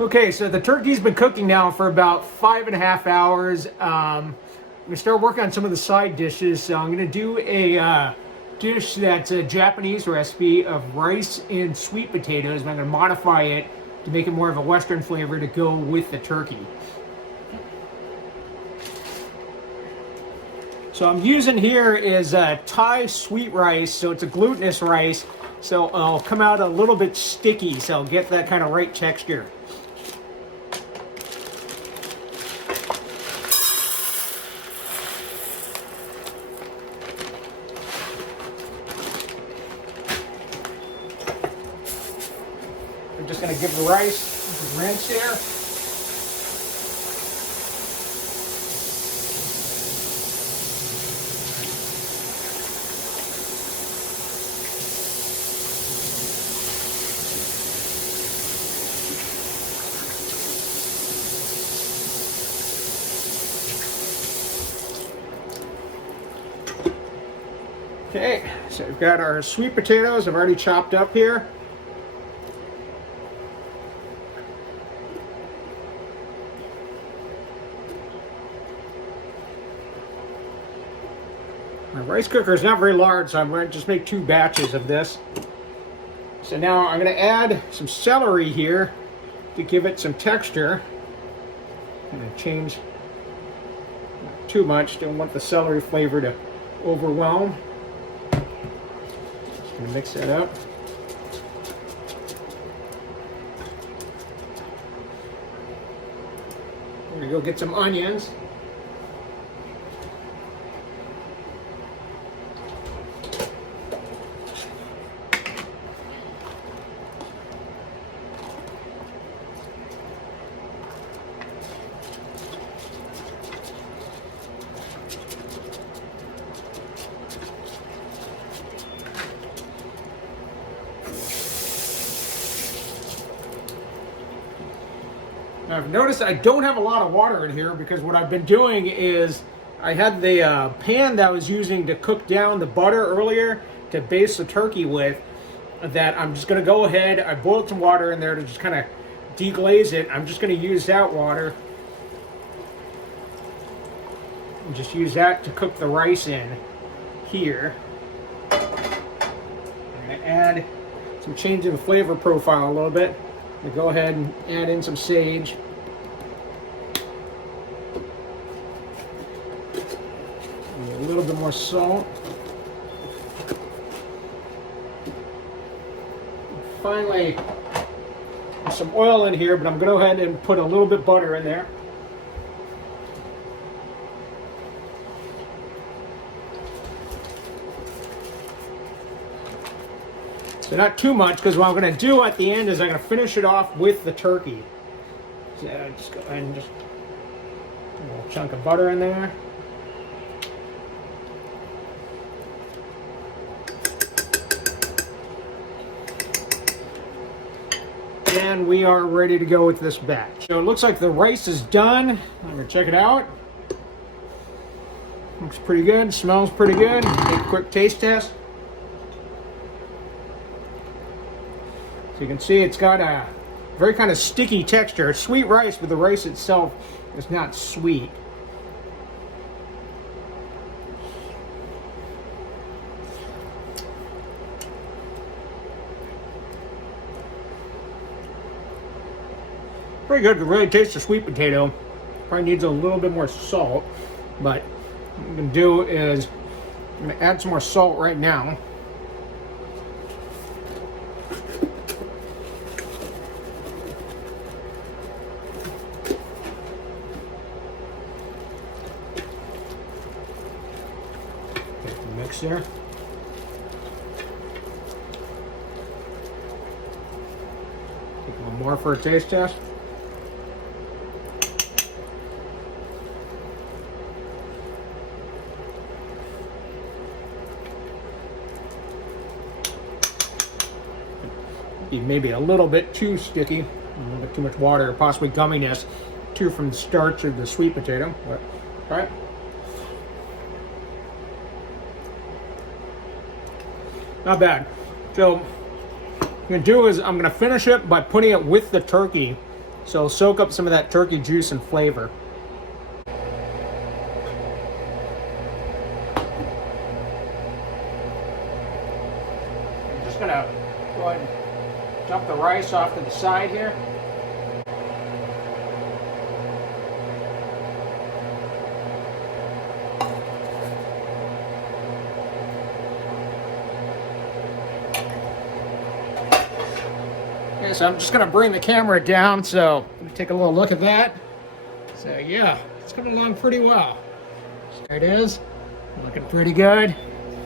Okay, so the turkey's been cooking now for about 5.5 hours. I'm gonna start working on some of the side dishes. So I'm gonna do a dish that's a Japanese recipe of rice and sweet potatoes, and I'm gonna modify it to make it more of a Western flavor to go with the turkey. So I'm using here is Thai sweet rice, so it's a glutinous rice, so it'll come out a little bit sticky, so I'll get that kind of right texture. I'm just going to give the rice a rinse here. Okay, so we've got our sweet potatoes I've already chopped up here. My rice cooker is not very large, so I'm going to just make 2 batches of this. So now I'm going to add some celery here to give it some texture. I'm going to change, not too much, don't want the celery flavor to overwhelm. Just going to mix that up. We're going to go get some onions. Now I've noticed I don't have a lot of water in here because what I've been doing is I had the pan that I was using to cook down the butter earlier to baste the turkey with, that I'm just going to go ahead, I boiled some water in there to just kind of deglaze it. I'm just going to use that water and just use that to cook the rice in here. I'm going to add some change in the flavor profile a little bit. I'm going to go ahead and add in some sage. And a little bit more salt. And finally, there's some oil in here, but I'm going to go ahead and put a little bit of butter in there. So not too much, because what I'm going to do at the end is I'm going to finish it off with the turkey. So just go ahead and just put a little chunk of butter in there. And we are ready to go with this batch. So it looks like the rice is done. I'm going to check it out. Looks pretty good, smells pretty good. Take a quick taste test. So you can see it's got a very kind of sticky texture. It's sweet rice, but the rice itself is not sweet. Pretty good to really taste the sweet potato. Probably needs a little bit more salt, but what I'm going to do is I'm going to add some more salt right now. Mix there. Take a little more for a taste test. Be maybe a little bit too sticky, a little bit too much water, possibly gumminess, too from the starch of the sweet potato. But try it. Not bad. So what I'm going to do is I'm going to finish it by putting it with the turkey. So it'll soak up some of that turkey juice and flavor. I'm just gonna go ahead and dump the rice off to the side here. Okay, so I'm just gonna bring the camera down so we can take a little look at that. So yeah, it's coming along pretty well. There it is, looking pretty good.